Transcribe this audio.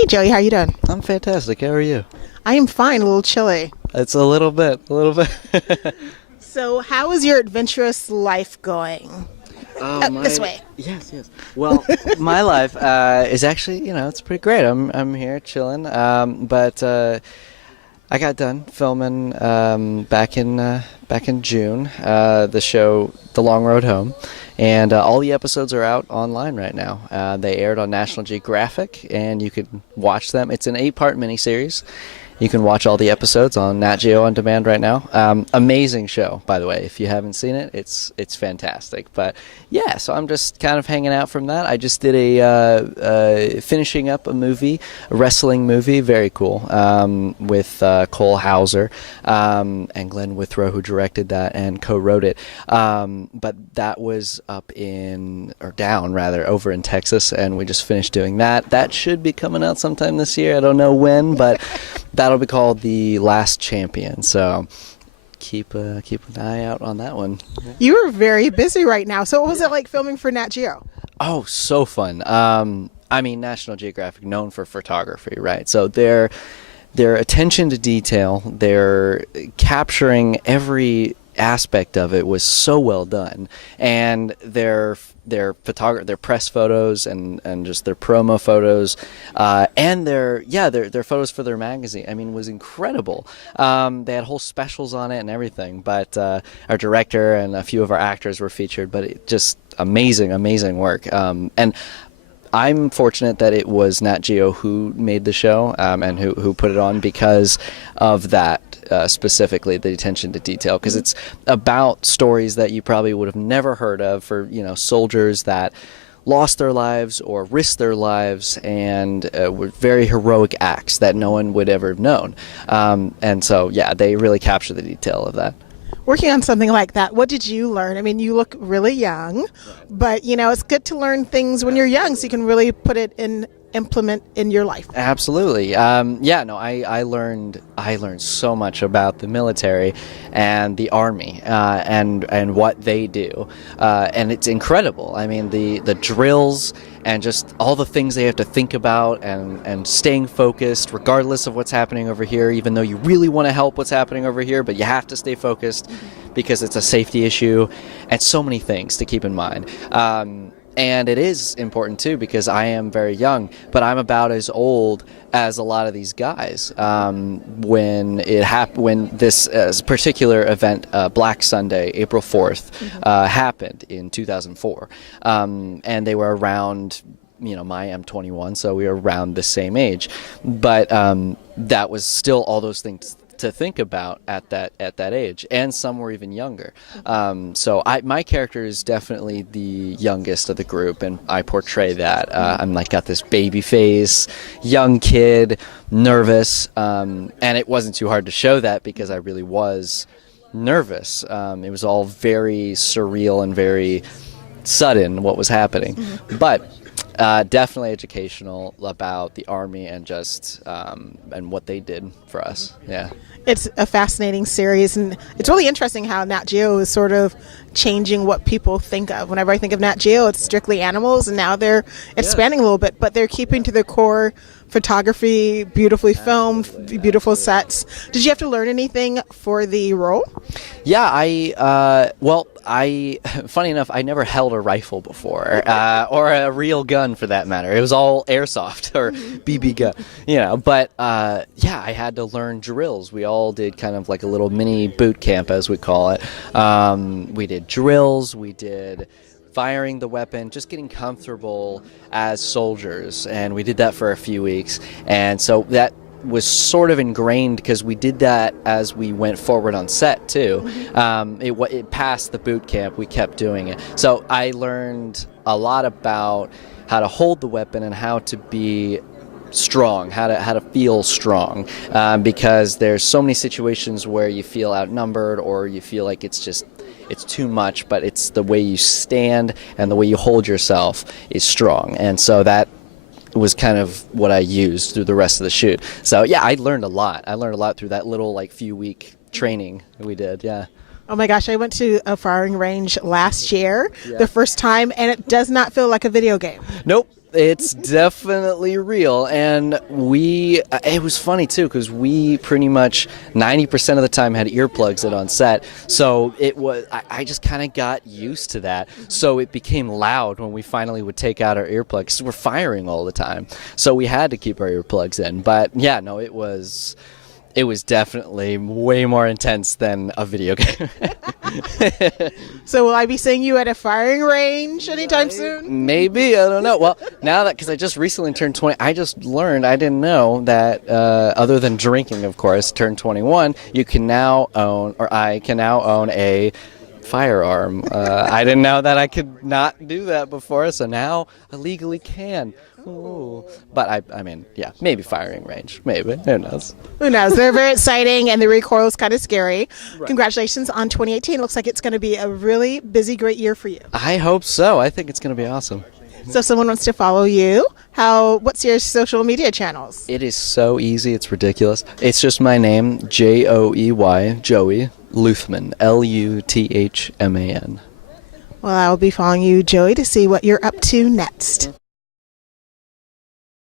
Hey Joey, how you doing? I'm fantastic. How are you? I am fine, a little chilly. It's a little bit. So how is your adventurous life going? This way. Yes. Well, my life is actually, it's pretty great. I'm here chilling. But I got done filming back in June. The show, The Long Road Home, and all the episodes are out online right now. They aired on National Geographic, and you can watch them. It's an 8-part miniseries. You can watch all the episodes on Nat Geo on demand right now. Amazing show, by the way. If you haven't seen it, it's fantastic. But yeah, so I'm just kind of hanging out from that. I just did finishing up a movie, a wrestling movie, very cool, with Cole Hauser and Glenn Withrow, who directed that and co-wrote it. But that was over in Texas, and we just finished doing that. That should be coming out sometime this year. I don't know when, but that'll be called The Last Champion. So keep an eye out on that one. You are very busy right now. So what was it like filming for Nat Geo? Oh, so fun. I mean, National Geographic, known for photography, right? So their attention to detail, their capturing every aspect of it was so well done, and their press photos and just their promo photos, and their photos for their magazine, I mean, was incredible. They had whole specials on it and everything, but our director and a few of our actors were featured, but it just amazing work. And I'm fortunate that it was Nat Geo who made the show, and who put it on because of that, specifically the attention to detail, because it's about stories that you probably would have never heard of, for soldiers that lost their lives or risked their lives, and were very heroic acts that no one would ever have known. And so yeah, they really capture the detail of that. Working on something like that, what did you learn? I mean, you look really young, but it's good to learn things when you're young so you can really implement in your life. Absolutely. I learned so much about the military and the Army, and what they do, and it's incredible. I mean, the drills and just all the things they have to think about, and staying focused regardless of what's happening over here, even though you really want to help what's happening over here, but you have to stay focused because it's a safety issue, and so many things to keep in mind. And it is important too, because I am very young, but I'm about as old as a lot of these guys. When this particular event, Black Sunday, April 4th, happened in 2004, and they were around, I'm 21, so we were around the same age, but that was still all those things to think about at that age, and some were even younger. So my character is definitely the youngest of the group, and I portray that. I'm got this baby face, young kid, nervous, and it wasn't too hard to show that because I really was nervous. It was all very surreal and very sudden what was happening, but definitely educational about the Army and just and what they did for us. Yeah. It's a fascinating series, and it's really interesting how Nat Geo is sort of changing what people think of. Whenever I think of Nat Geo, it's strictly animals, and now they're expanding a little bit, but they're keeping to the core photography, beautifully filmed, beautiful sets. Did you have to learn anything for the role? Yeah, funny enough, I never held a rifle before, or a real gun for that matter. It was all airsoft or BB gun, but I had to learn drills. We all did kind of like a little mini boot camp, as we call it. We did drills, we did firing the weapon, just getting comfortable as soldiers, and we did that for a few weeks, and so that was sort of ingrained because we did that as we went forward on set too. It passed the boot camp, we kept doing it, so I learned a lot about how to hold the weapon and how to be strong, how to feel strong, because there's so many situations where you feel outnumbered or you feel like it's too much, but it's the way you stand and the way you hold yourself is strong. And so that was kind of what I used through the rest of the shoot. So yeah, I learned a lot. I learned a lot through that little few week training we did. Yeah. Oh my gosh, I went to a firing range last year, the first time, and it does not feel like a video game. Nope. It's definitely real, and it was funny too, because we pretty much 90% of the time had earplugs in on set, so I just kind of got used to that, so it became loud when we finally would take out our earplugs, because we're firing all the time, so we had to keep our earplugs in. But yeah, no, it was definitely way more intense than a video game. So will I be seeing you at a firing range anytime soon? Maybe, I don't know. Well, now that, because I just recently turned 20, I just learned, I didn't know that other than drinking, of course, turned 21, you can now own, or I can now own a firearm. I didn't know that I could not do that before, so now I legally can. Ooh. But I mean, yeah, maybe firing range, maybe. Who knows? Who knows? They're very exciting, and the recoil is kind of scary. Right. Congratulations on 2018. Looks like it's going to be a really busy, great year for you. I hope so. I think it's going to be awesome. So if someone wants to follow you, what's your social media channels? It is so easy. It's ridiculous. It's just my name, Joey, Joey Luthman, Luthman. Well, I will be following you, Joey, to see what you're up to next.